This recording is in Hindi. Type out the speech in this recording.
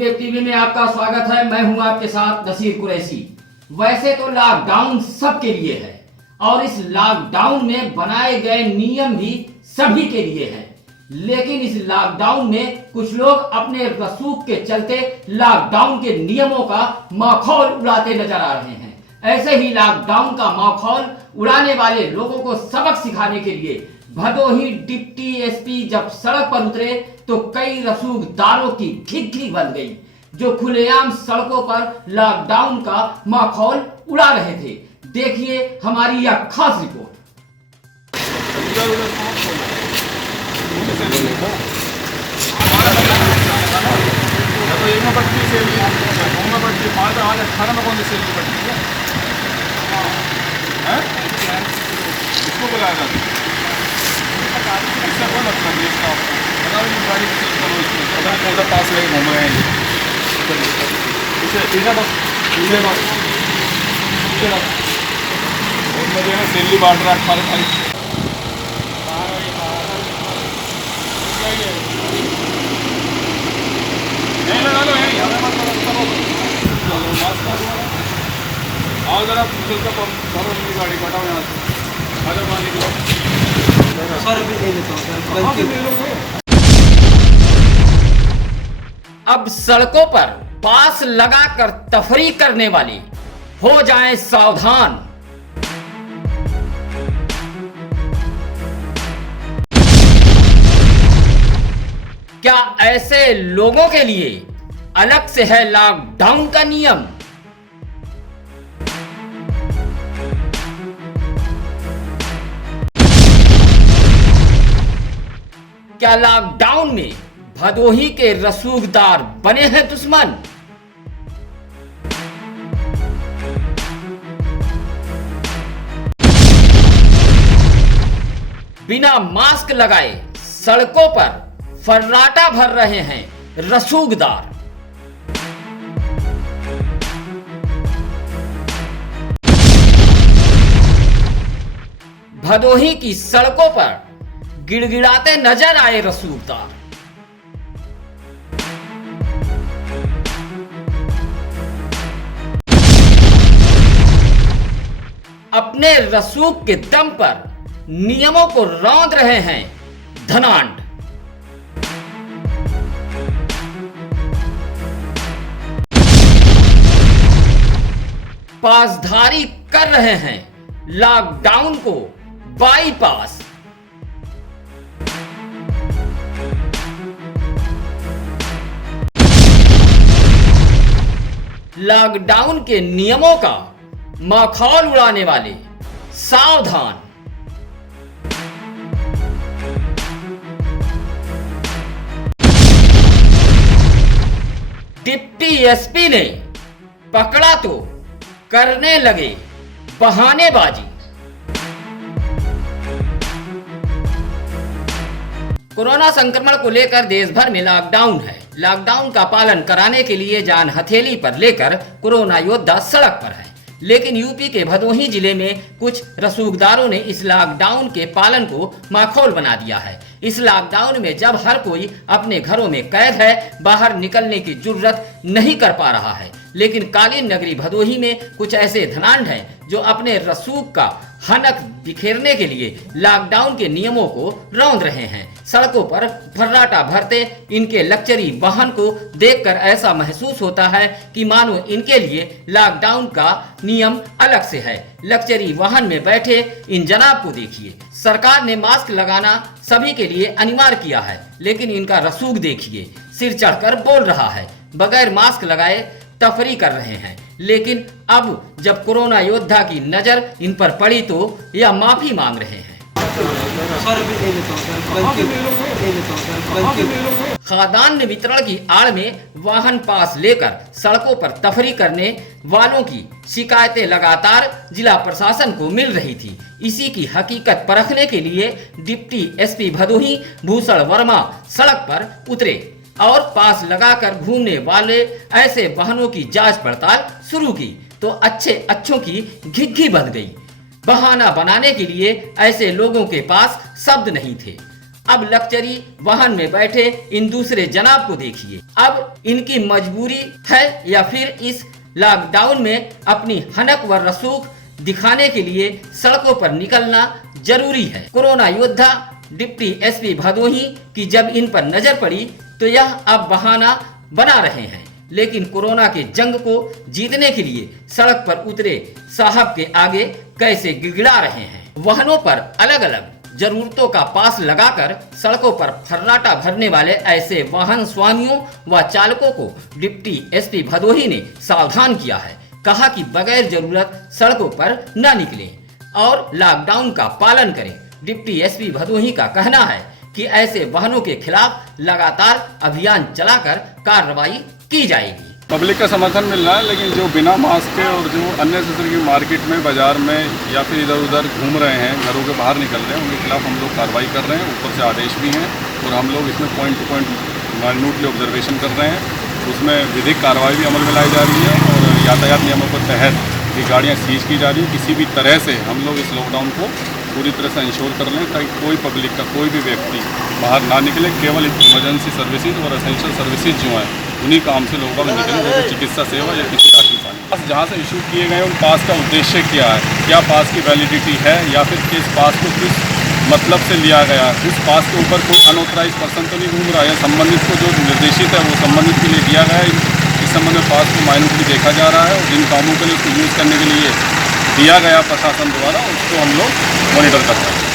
वेब टीवी में आपका स्वागत है। मैं हूं आपके साथ नसीर कुरैशी। वैसे तो लॉकडाउन सबके लिए है और इस लॉकडाउन में बनाए गए नियम भी सभी के लिए है, लेकिन इस लॉकडाउन में कुछ लोग अपने रसूख के चलते लॉकडाउन के नियमों का माखौल उड़ाते नजर आ रहे हैं। ऐसे ही लॉकडाउन का माखौल उड़ाने वाले लोगों को सबक सिखाने के लिए भदोही डिप्टी एसपी जब सड़क पर उतरे तो कई रसूखदारों की घिघी बन गई, जो खुलेआम सड़कों पर लॉकडाउन का माहौल उड़ा रहे थे। देखिए हमारी यह खास रिपोर्ट। इसको बुलाया जाता है, इससे कोई मतलब नहीं इसका। गाड़ी पास में घूम रहे हैं, मुझे ना दिल्ली बांट रहा 18 तारीख। नहीं लगा लो, यहीं आओ जरा गाड़ी कटाओ यहाँ से। अब सड़कों पर पास लगाकर तफरी करने वाले हो जाएं सावधान। क्या ऐसे लोगों के लिए अलग से है लॉकडाउन का नियम? क्या लॉकडाउन में भदोही के रसूखदार बने हैं दुश्मन? बिना मास्क लगाए सड़कों पर फर्राटा भर रहे हैं रसूखदार। भदोही की सड़कों पर गिड़गिड़ाते नजर आए रसूखदार। अपने रसूख के दम पर नियमों को रौंद रहे हैं धनांड। पासधारी कर रहे हैं लॉकडाउन को बाईपास। लॉकडाउन के नियमों का माखौल उड़ाने वाले सावधान। डिप्टी एसपी ने पकड़ा तो करने लगे बहानेबाजी। कोरोना संक्रमण को लेकर देश भर में लॉकडाउन है। लॉकडाउन का पालन कराने के लिए जान हथेली पर लेकर कोरोना योद्धा सड़क पर है, लेकिन यूपी के भदोही जिले में कुछ रसूखदारों ने इस लॉकडाउन के पालन को माखौल बना दिया है। इस लॉकडाउन में जब हर कोई अपने घरों में कैद है, बाहर निकलने की जरूरत नहीं कर पा रहा है, लेकिन कालीन नगरी भदोही में कुछ ऐसे धनांड हैं जो अपने रसूख का हनक बिखेरने के लिए लॉकडाउन के नियमों को रौंद रहे हैं। सड़कों पर फर्राटा भरते इनके लग्जरी वाहन को देखकर ऐसा महसूस होता है कि मानो इनके लिए लॉकडाउन का नियम अलग से है। लग्जरी वाहन में बैठे इन जनाब को देखिए। सरकार ने मास्क लगाना सभी के लिए अनिवार्य किया है, लेकिन इनका रसूख देखिए, सिर चढ़कर बोल रहा है, बगैर मास्क लगाए तफरी कर रहे हैं। लेकिन अब जब कोरोना योद्धा की नजर इन पर पड़ी तो यह माफी मांग रहे हैं। खाद्यान्न वितरण की आड़ में वाहन पास लेकर सड़कों पर तफरी करने वालों की शिकायतें लगातार जिला प्रशासन को मिल रही थी। इसी की हकीकत परखने के लिए डिप्टी एसपी भदोही भूषण वर्मा सड़क पर उतरे और पास लगाकर घूमने वाले ऐसे वाहनों की जांच पड़ताल शुरू की तो अच्छों की घिघी बन गई। बहाना बनाने के लिए ऐसे लोगों के पास शब्द नहीं थे। अब लग्जरी वाहन में बैठे इन दूसरे जनाब को देखिए। अब इनकी मजबूरी है या फिर इस लॉकडाउन में अपनी हनक व रसूख दिखाने के लिए सड़कों पर निकलना जरूरी है। कोरोना योद्धा डिप्टी एसपी भदोही की जब इन पर नजर पड़ी तो यह अब बहाना बना रहे हैं, लेकिन कोरोना के जंग को जीतने के लिए सड़क पर उतरे साहब के आगे कैसे गिड़गिड़ा रहे हैं। वाहनों पर अलग अलग जरूरतों का पास लगाकर सड़कों पर फर्राटा भरने वाले ऐसे वाहन स्वामियों व चालकों को डिप्टी एसपी भदोही ने सावधान किया है। कहा कि बगैर जरूरत सड़कों पर न निकलें और लॉकडाउन का पालन करें। डिप्टी एसपी भदोही का कहना है कि ऐसे वाहनों के खिलाफ लगातार अभियान चलाकर कार्रवाई की जाएगी। पब्लिक का समर्थन मिल रहा है, लेकिन जो बिना मास्क के और जो अननेसेसरी मार्केट में, बाजार में या फिर इधर उधर घूम रहे हैं, घरों के बाहर निकल रहे हैं, उनके खिलाफ हम लोग कार्रवाई कर रहे हैं। ऊपर से आदेश भी हैं और हम लोग इसमें point two point minutely observation कर रहे हैं। उसमें विधिक कार्रवाई भी अमल में लाई जा रही है और यातायात नियमों के तहत ये गाड़ियाँ सीज की जा रही है। किसी भी तरह से हम लोग इस लॉकडाउन को पूरी तरह से इंश्योर कर लें ताकि कोई पब्लिक का कोई भी व्यक्ति बाहर ना निकले। केवल इमरजेंसी सर्विसेज और एसेंशियल सर्विसेज जो हैं उन्हीं काम से लोगों को निकले, जैसे चिकित्सा सेवा या किसी राशन पानी। पास जहाँ से इशू किए गए उन पास का उद्देश्य क्या है, क्या पास की वैलिडिटी है या फिर किस पास को किस मतलब से लिया गया, उस पास के ऊपर कोई अनऑथराइज पर्सन तो नहीं घूम रहा है। संबंधित को जो निर्देशित है वो संबंधित के लिए दिया गया है। इस संबंध में पास को माइन्यूटली देखा जा रहा है और जिन कामों के लिए उसको यूज़ करने के लिए दिया गया प्रशासन द्वारा उसको हम लोग मॉनिटर करते हैं।